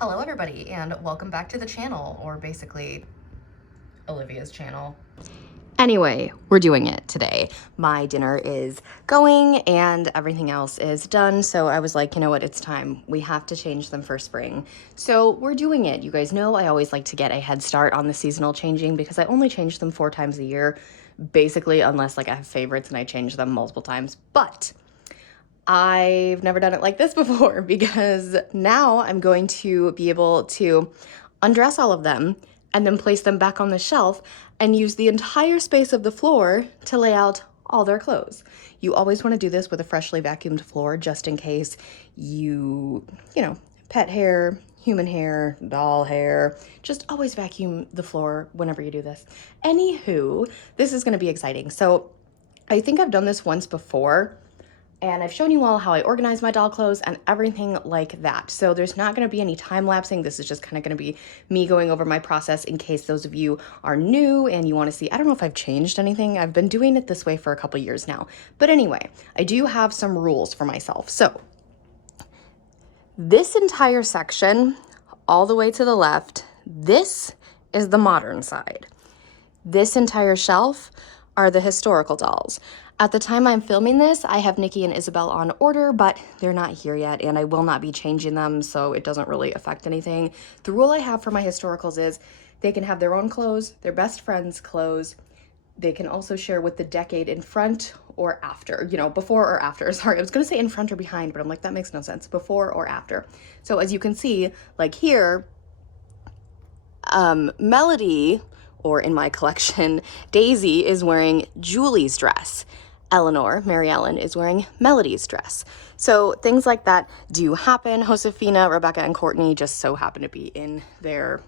Hello everybody and welcome back to the channel, or basically Olivia's channel. Anyway, we're doing it today. My dinner is going and everything else is done, so I was like, you know what, it's time. We have to change them for spring. So we're doing it. You guys know I always like to get a head start on the seasonal changing because I only change them 4 times a year, basically, unless like I have favorites and I change them multiple times. But I've never done it like this before because now I'm going to be able to undress all of them and then place them back on the shelf and use the entire space of the floor to lay out all their clothes. You always want to do this with a freshly vacuumed floor just in case you know, pet hair, human hair, doll hair, just always vacuum the floor whenever you do this. Anywho, this is going to be exciting. So I think I've done this once before, and I've shown you all how I organize my doll clothes and everything like that. So there's not gonna be any time lapsing. This is just kind of gonna be me going over my process in case those of you are new and you wanna see. I don't know if I've changed anything. I've been doing it this way for a couple years now. But anyway, I do have some rules for myself. So this entire section, all the way to the left, this is the modern side. This entire shelf are the historical dolls. At the time I'm filming this, I have Nikki and Isabel on order, but they're not here yet, and I will not be changing them, so it doesn't really affect anything. The rule I have for my historicals is they can have their own clothes, their best friend's clothes. They can also share with the decade in front or after, you know, before or after. Sorry, I was gonna say in front or behind, but I'm like, that makes no sense. Before or after. So as you can see, like here, Melody, or in my collection, Daisy is wearing Julie's dress. Eleanor, Mary Ellen, is wearing Melody's dress. So things like that do happen. Josefina, Rebecca, and Courtney just so happen to be in their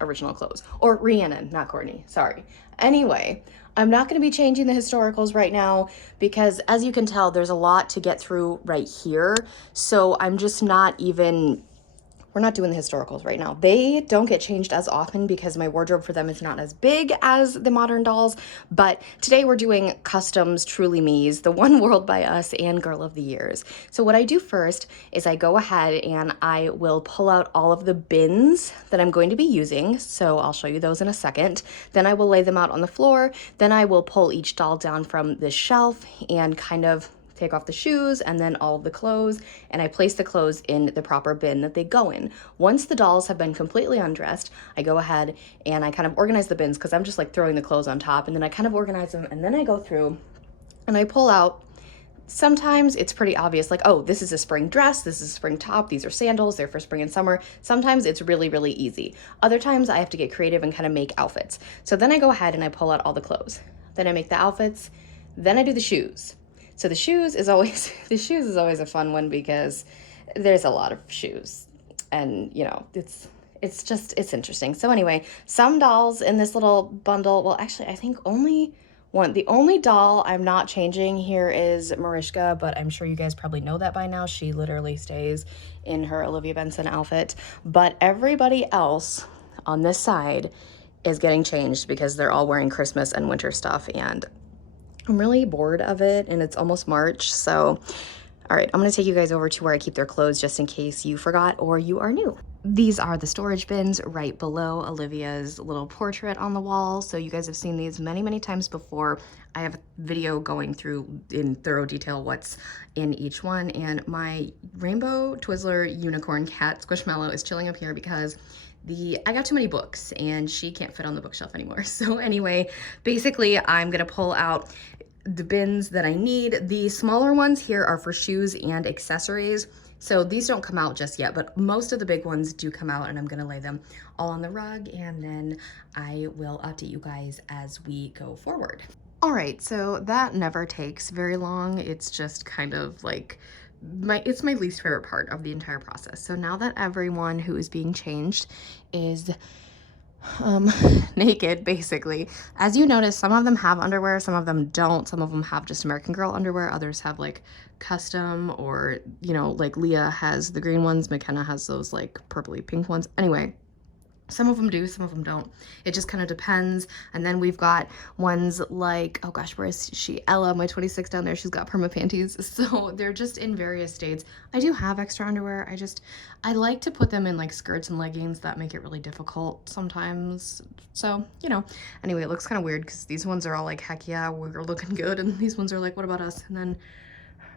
original clothes. Or Rhiannon, not Courtney, sorry. Anyway, I'm not going to be changing the historicals right now because, as you can tell, there's a lot to get through right here. So I'm just not even... We're not doing the historicals right now. They don't get changed as often because my wardrobe for them is not as big as the modern dolls, but today we're doing customs, Truly Me's, The One World by Us, and Girl of the Years. So what I do first is I go ahead and I will pull out all of the bins that I'm going to be using. So I'll show you those in a second. Then I will lay them out on the floor. Then I will pull each doll down from the shelf and kind of take off the shoes and then all of the clothes, and I place the clothes in the proper bin that they go in. Once the dolls have been completely undressed, I go ahead and I kind of organize the bins because I'm just like throwing the clothes on top, and then I kind of organize them, and then I go through and I pull out. Sometimes it's pretty obvious, like, oh, this is a spring dress, this is a spring top, these are sandals, they're for spring and summer. Sometimes it's really, really easy. Other times I have to get creative and kind of make outfits. So then I go ahead and I pull out all the clothes. Then I make the outfits. Then I do the shoes. So the shoes is always a fun one because there's a lot of shoes, and you know, it's interesting. So anyway, some dolls in this little bundle, well, actually I think only one, the only doll I'm not changing here is Mariska, but I'm sure you guys probably know that by now. She literally stays in her Olivia Benson outfit, but everybody else on this side is getting changed because they're all wearing Christmas and winter stuff, and I'm really bored of it, and it's almost March. So, all right, I'm gonna take you guys over to where I keep their clothes just in case you forgot or you are new. These are the storage bins right below Olivia's little portrait on the wall. So you guys have seen these many, many times before. I have a video going through in thorough detail what's in each one. And my rainbow Twizzler unicorn cat Squishmallow is chilling up here because I got too many books and she can't fit on the bookshelf anymore. So anyway, basically I'm gonna pull out the bins that I need. The smaller ones here are for shoes and accessories. So these don't come out just yet, but most of the big ones do come out, and I'm gonna lay them all on the rug, and then I will update you guys as we go forward. All right, so that never takes very long. It's just kind of like it's my least favorite part of the entire process. So now that everyone who is being changed is naked, basically, as you notice, some of them have underwear, some of them don't. Some of them have just American Girl underwear, others have like custom, or you know, like Leah has the green ones, McKenna has those like purpley pink ones. Anyway, Some of them do, some of them don't. It just kind of depends. And then we've got ones like, oh gosh, where is she? Ella, my 26 down there, she's got perma panties. So they're just in various states. I do have extra underwear. I like to put them in like skirts and leggings that make it really difficult sometimes. So, you know, anyway, it looks kind of weird because these ones are all like, heck yeah, we're looking good. And these ones are like, what about us? And then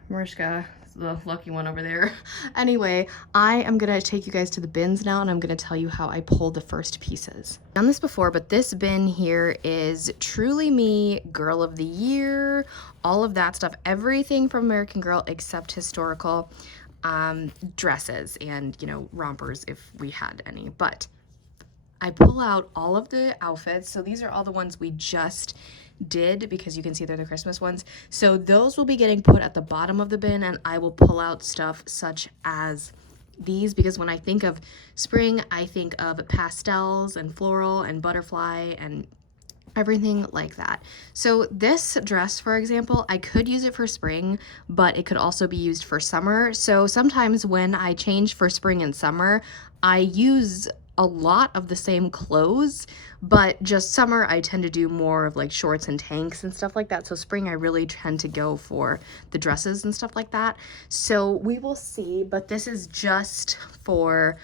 Mariska, the lucky one over there. Anyway, I am gonna take you guys to the bins now and I'm gonna tell you how I pulled the first pieces. I've done this before, but this bin here is Truly Me, Girl of the Year, all of that stuff, everything from American Girl except historical dresses and, you know, rompers if we had any. But I pull out all of the outfits. So these are all the ones we just did because you can see they're the Christmas ones. So those will be getting put at the bottom of the bin, and I will pull out stuff such as these because when I think of spring, I think of pastels and floral and butterfly and everything like that. So this dress, for example, I could use it for spring, but it could also be used for summer. So sometimes when I change for spring and summer, I use a lot of the same clothes, but just summer I tend to do more of like shorts and tanks and stuff like that. So spring I really tend to go for the dresses and stuff like that. So we will see, but this is just for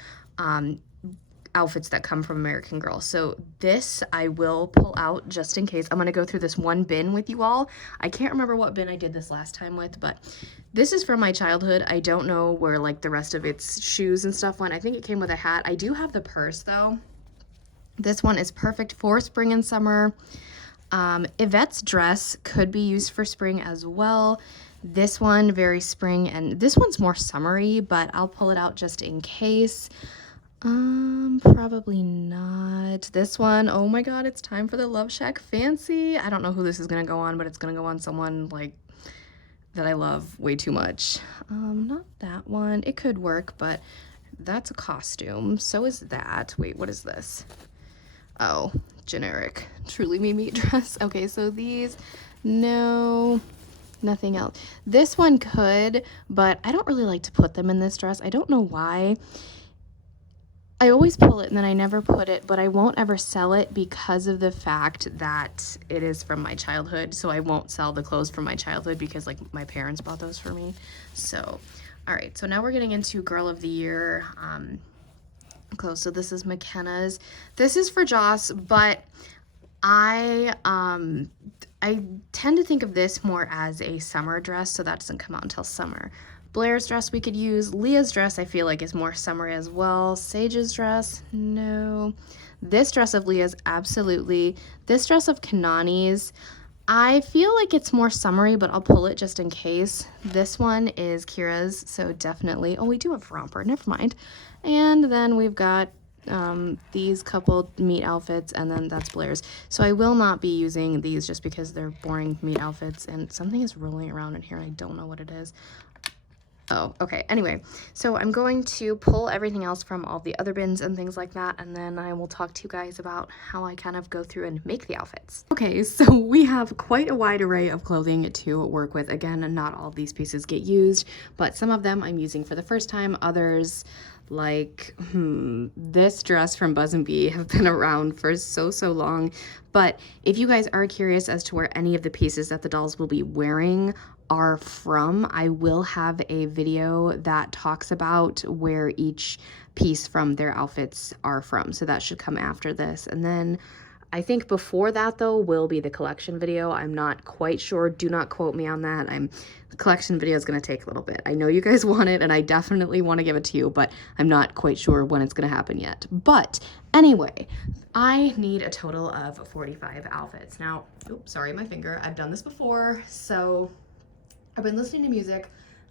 outfits that come from American Girl. So this I will pull out just in case. I'm going to go through this one bin with you all. I can't remember what bin I did this last time with, but this is from my childhood. I don't know where like the rest of its shoes and stuff went. I think it came with a hat. I do have the purse though. This one is perfect for spring and summer. Yvette's dress could be used for spring as well. This one, very spring, and this one's more summery, but I'll pull it out just in case. Probably not. This one, oh my god, it's time for the Love Shack Fancy. I don't know who this is gonna go on, but it's gonna go on someone like that I love way too much. Not that one. It could work, but that's a costume. So is that. Wait, what is this? Oh, generic Truly Me meat dress. Okay, so these, no, nothing else. This one could, but I don't really like to put them in this dress. I don't know why. I always pull it and then I never put it, but I won't ever sell it because of the fact that it is from my childhood. So I won't sell the clothes from my childhood because like my parents bought those for me. So, all right. So now we're getting into Girl of the Year clothes. So this is McKenna's. This is for Joss, but I tend to think of this more as a summer dress. So that doesn't come out until summer. Blair's dress we could use. Leah's dress I feel like is more summery as well. Sage's dress, no. This dress of Leah's, absolutely. This dress of Kanani's, I feel like it's more summery, but I'll pull it just in case. This one is Kira's, so definitely. Oh, we do have romper, never mind. And then we've got these couple meat outfits, and then that's Blair's. So I will not be using these just because they're boring meat outfits, and something is rolling around in here. I don't know what it is. Oh, okay. Anyway, so I'm going to pull everything else from all the other bins and things like that, and then I will talk to you guys about how I kind of go through and make the outfits. Okay, so we have quite a wide array of clothing to work with. Again, not all of these pieces get used, but some of them I'm using for the first time. Others, like this dress from Buzz and Bee, have been around for so long. But if you guys are curious as to where any of the pieces that the dolls will be wearing are from, I will have a video that talks about where each piece from their outfits are from. So that should come after this. And then I think before that though will be the collection video. I'm not quite sure. Do not quote me on that. The collection video is going to take a little bit. I know you guys want it and I definitely want to give it to you, but I'm not quite sure when it's going to happen yet. But anyway, I need a total of 45 outfits. Now, oops, sorry, my finger. I've done this before. So I've been listening to music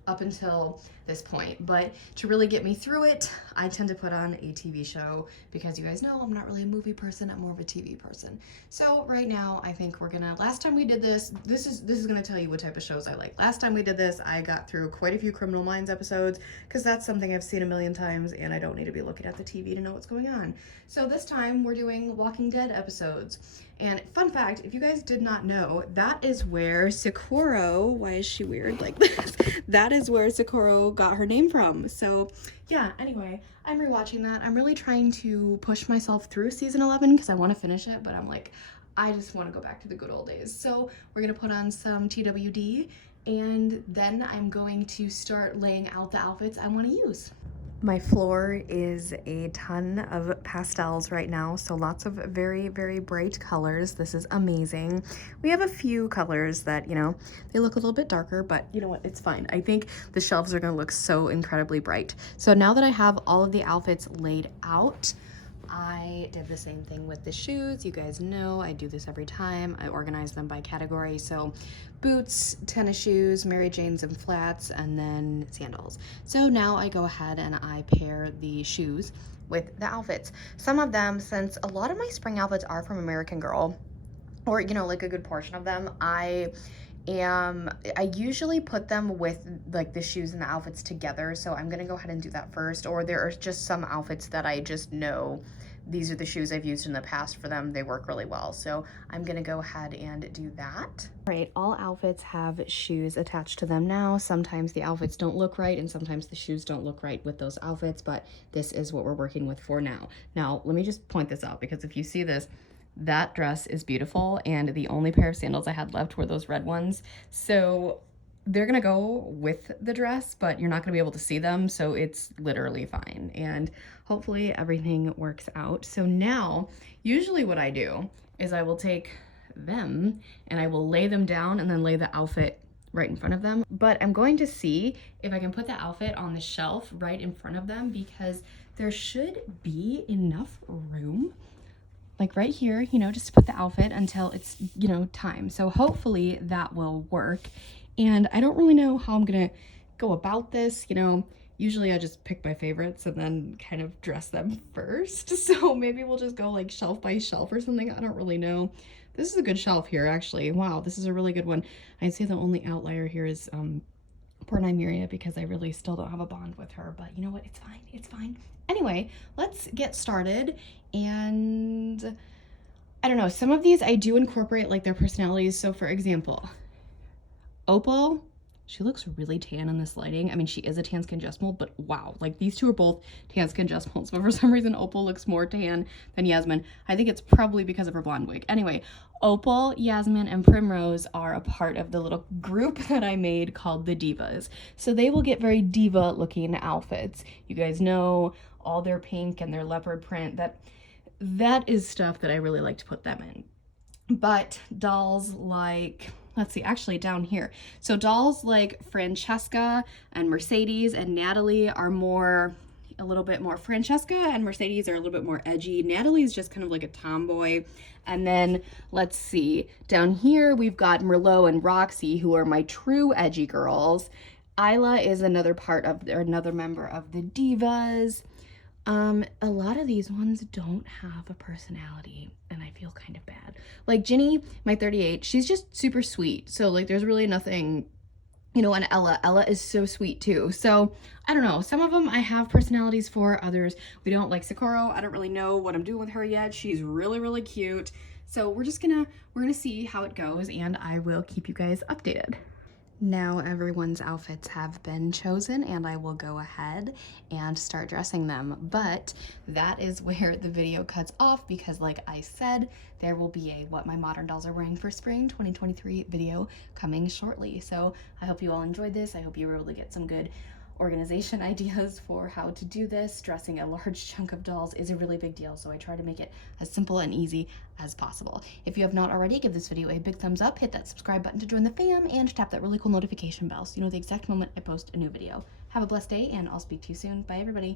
up until this point, but to really get me through it, I tend to put on a TV show because you guys know I'm not really a movie person, I'm more of a TV person. So right now, I think we're gonna, last time we did this is gonna tell you what type of shows I like. Last time we did this, I got through quite a few Criminal Minds episodes because that's something I've seen a million times and I don't need to be looking at the TV to know what's going on. So this time we're doing Walking Dead episodes. And fun fact, if you guys did not know, that is where Socorro, why is she weird like this? That is where Socorro got her name from. So yeah, anyway, I'm rewatching that. I'm really trying to push myself through season 11 because I want to finish it, but I'm like, I just want to go back to the good old days. So we're gonna put on some TWD, and then I'm going to start laying out the outfits I want to use. My floor is a ton of pastels right now, so lots of very, very bright colors. This is amazing. We have a few colors that, you know, they look a little bit darker, but you know what, it's fine. I think the shelves are gonna look so incredibly bright. So now that I have all of the outfits laid out, I did the same thing with the shoes. You guys know I do this every time. I organize them by category. So boots, tennis shoes, Mary Janes and flats, and then sandals. So now I go ahead and I pair the shoes with the outfits. Some of them, since a lot of my spring outfits are from American Girl, or you know, like a good portion of them, I usually put them with like the shoes and the outfits together, so I'm gonna go ahead and do that first. Or there are just some outfits that I just know these are the shoes I've used in the past for them, they work really well, so I'm gonna go ahead and do that. All right, all outfits have shoes attached to them now. Sometimes the outfits don't look right and sometimes the shoes don't look right with those outfits, but this is what we're working with for now. Now let me just point this out, because if you see this, that dress is beautiful, and the only pair of sandals I had left were those red ones. So they're gonna go with the dress, but you're not gonna be able to see them, so it's literally fine. And hopefully everything works out. So now, usually what I do is I will take them and I will lay them down and then lay the outfit right in front of them. But I'm going to see if I can put the outfit on the shelf right in front of them, because there should be enough room, like right here, you know, just to put the outfit until it's, you know, time. So hopefully that will work. And I don't really know how I'm gonna go about this, you know. Usually I just pick my favorites and then kind of dress them first. So maybe we'll just go like shelf by shelf or something. I don't really know. This is a good shelf here, actually. Wow, this is a really good one. I'd say the only outlier here is poor Nymeria, because I really still don't have a bond with her, but you know what, it's fine, it's fine. Anyway, let's get started. And I don't know, some of these I do incorporate like their personalities. So for example, Opal, she looks really tan in this lighting. I mean, she is a tan skin just mold, but wow, like these two are both tan skin just molds, but for some reason Opal looks more tan than Yasmin. I think it's probably because of her blonde wig. Anyway, Opal, Yasmin, and Primrose are a part of the little group that I made called the Divas. So they will get very diva looking outfits. You guys know all their pink and their leopard print. That is stuff that I really like to put them in. But dolls like, let's see, actually down here. So dolls like Francesca and Mercedes and Natalie are a little bit more, Francesca and Mercedes are a little bit more edgy. Natalie's just kind of like a tomboy. And then let's see, down here we've got Merlot and Roxy, who are my true edgy girls. Isla is another member of the Divas. A lot of these ones don't have a personality, and I feel kind of bad. Like Ginny, my 38, she's just super sweet. So like there's really nothing, you know. And Ella is so sweet too. So I don't know, some of them I have personalities for, others we don't. Like Socorro, I don't really know what I'm doing with her yet. She's really, really cute. So we're gonna see how it goes, and I will keep you guys updated. Now everyone's outfits have been chosen, and I will go ahead and start dressing them. But that is where the video cuts off, because like I said, there will be a what my modern dolls are wearing for spring 2023 video coming shortly. So I hope you all enjoyed this. I hope you were able to get some good organization ideas for how to do this. Dressing a large chunk of dolls is a really big deal, so I try to make it as simple and easy as possible. If you have not already, give this video a big thumbs up, hit that subscribe button to join the fam, and tap that really cool notification bell so you know the exact moment I post a new video. Have a blessed day, and I'll speak to you soon. Bye everybody.